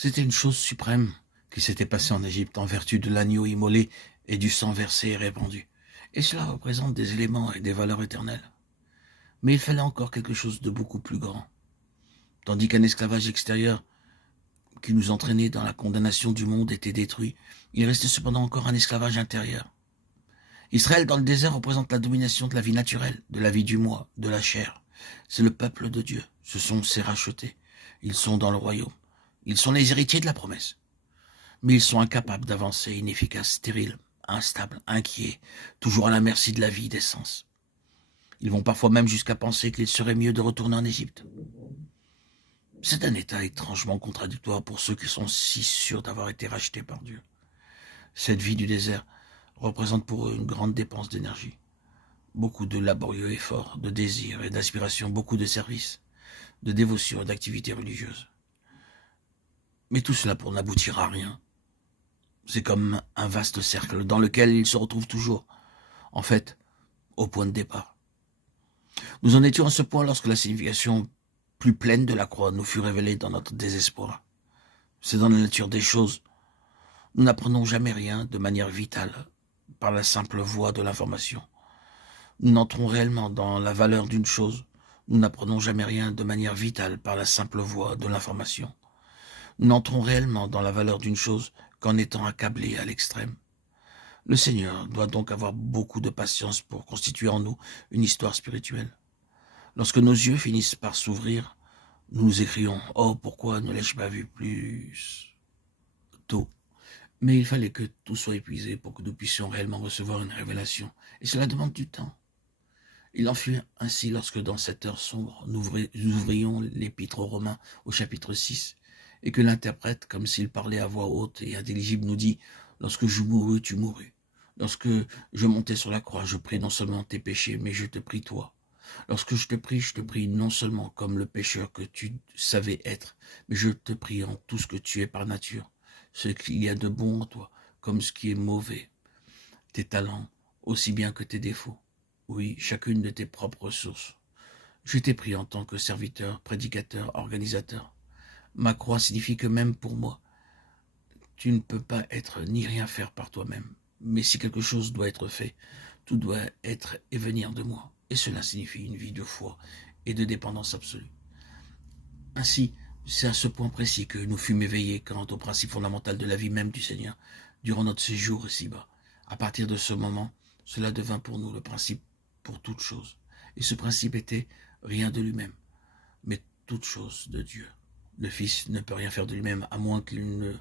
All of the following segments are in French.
C'était une chose suprême qui s'était passée en Égypte en vertu de l'agneau immolé et du sang versé et répandu. Et cela représente des éléments et des valeurs éternelles. Mais il fallait encore quelque chose de beaucoup plus grand. Tandis qu'un esclavage extérieur qui nous entraînait dans la condamnation du monde était détruit, il restait cependant encore un esclavage intérieur. Israël dans le désert représente la domination de la vie naturelle, de la vie du moi, de la chair. C'est le peuple de Dieu, ce sont ses rachetés. Ils sont dans le royaume. Ils sont les héritiers de la promesse. Mais ils sont incapables d'avancer, inefficaces, stériles, instables, inquiets, toujours à la merci de la vie, des sens. Ils vont parfois même jusqu'à penser qu'il serait mieux de retourner en Égypte. C'est un état étrangement contradictoire pour ceux qui sont si sûrs d'avoir été rachetés par Dieu. Cette vie du désert représente pour eux une grande dépense d'énergie. Beaucoup de laborieux efforts, de désirs et d'aspirations, beaucoup de services, de dévotion et d'activités religieuses. Mais tout cela pour n'aboutir à rien. C'est comme un vaste cercle dans lequel ils se retrouvent toujours, en fait, au point de départ. Nous en étions à ce point lorsque la signification plus pleine de la croix nous fut révélée dans notre désespoir. C'est dans la nature des choses. Nous n'apprenons jamais rien de manière vitale par la simple voie de l'information. Nous n'entrons réellement dans la valeur d'une chose. Nous n'apprenons jamais rien de manière vitale par la simple voie de l'information. Nous n'entrons réellement dans la valeur d'une chose qu'en étant accablés à l'extrême. Le Seigneur doit donc avoir beaucoup de patience pour constituer en nous une histoire spirituelle. Lorsque nos yeux finissent par s'ouvrir, nous nous écrions « Oh, pourquoi ne l'ai-je pas vu plus tôt ?» Mais il fallait que tout soit épuisé pour que nous puissions réellement recevoir une révélation. Et cela demande du temps. Il en fut ainsi lorsque dans cette heure sombre, nous ouvrions l'épître aux Romains au chapitre 6, et que l'interprète, comme s'il parlait à voix haute et intelligible, nous dit « Lorsque je mourus, tu mourus. Lorsque je montais sur la croix, je pris non seulement tes péchés, mais je te prie toi. Lorsque je te prie non seulement comme le pécheur que tu savais être, mais je te prie en tout ce que tu es par nature, ce qu'il y a de bon en toi, comme ce qui est mauvais, tes talents, aussi bien que tes défauts. Oui, chacune de tes propres ressources. Je t'ai pris en tant que serviteur, prédicateur, organisateur. Ma croix signifie que même pour moi, tu ne peux pas être ni rien faire par toi-même. Mais si quelque chose doit être fait, tout doit être et venir de moi. Et cela signifie une vie de foi et de dépendance absolue. Ainsi, c'est à ce point précis que nous fûmes éveillés quant au principe fondamental de la vie même du Seigneur durant notre séjour ici-bas. À partir de ce moment, cela devint pour nous le principe pour toute chose. Et ce principe était rien de lui-même, mais toute chose de Dieu. Le Fils ne peut rien faire de lui-même, à moins qu'il ne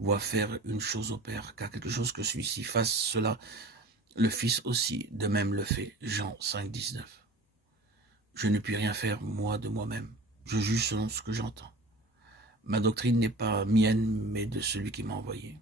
voie faire une chose au Père, car quelque chose que celui-ci fasse, cela, le Fils aussi, de même le fait. Jean 5, 19. Je ne puis rien faire, moi, de moi-même. Je juge selon ce que j'entends. Ma doctrine n'est pas mienne, mais de celui qui m'a envoyé.